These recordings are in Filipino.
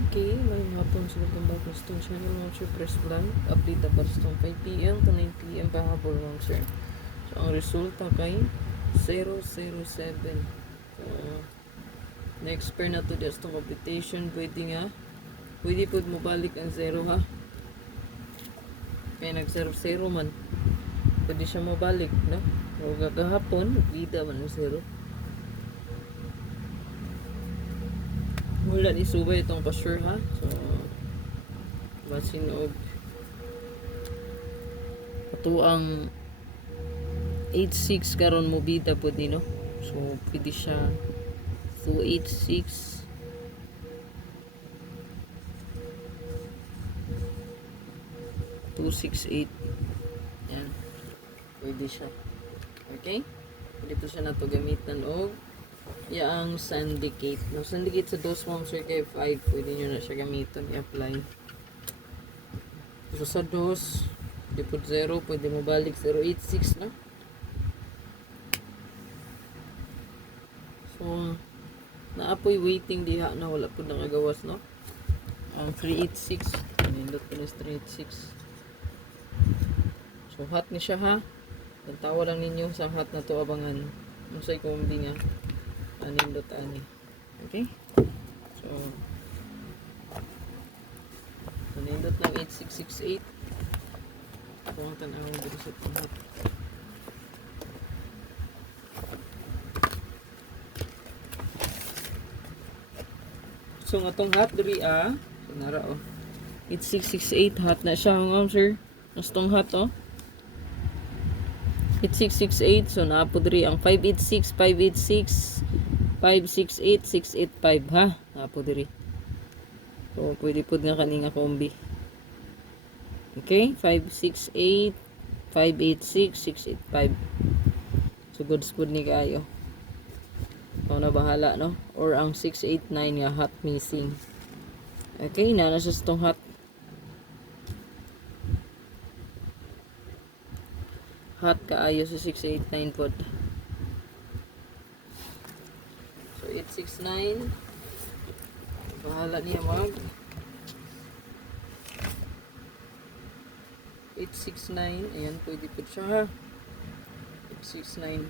Okay, may hapon sa bagong stone channel mga sir, press vlog, update na para sa 5 p.m. to 9 p.m. pahabol mga sir. So, ang resulta kay 007. So, na-expire na to just itong computation, pwede po mo balik ang 0 ha. Kaya nag-0 man, pwede siya mabalik, no? O gagahapon, bida man ang 0. Wala ni subay itong pa-sure ha. So, basin og ito ang 86 karon mo bida po din, no? So, pwede siya 286 268. Yan. Pwede siya. Okay? Pwede po siya na ito gamitan og yaang syndicate. No, syndicate sa dos mong sir kay 5. Pwede nyo na siya gamitan. I-apply. So sa dos, di po 0. Pwede mo balik 086 na. So, naapoy waiting diha na wala po nakagawas, no? Ang 386. Nindot po na 386. So, hot ni siya ha. Tantawa lang ninyo sa hot na to abangan. Musay kumbi nga. Anindot ani. Okay? So, anindot ng 8668. Kung tanawin dito sa hot. So, atong hot diri so, nara oh. 8668 hot na siya ang sir. Nastong hot oh. 8668 so naapo diri ang 586 586 568 685 ha. Naapo diri. So pwede pud nga kani nga kombi. Okay, 568 586 685. So goods pud ni kaayo. Kung na bahala no, or ang 689 nga hot missing. Okay, na sa tong hot. Hot kaayo sa 689 pod. So 869 bahala niya mag 869 ayan pwede po siya ha. 869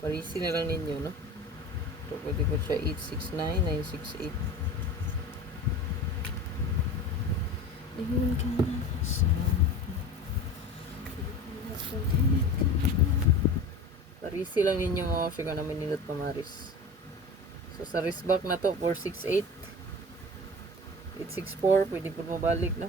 parisi na lang ninyo no. So pwede po siya 869 968. Parisi lang ninyo mga siya namin nilot pamaris. So sa wristback na to 468 864 pwede po mabalik na.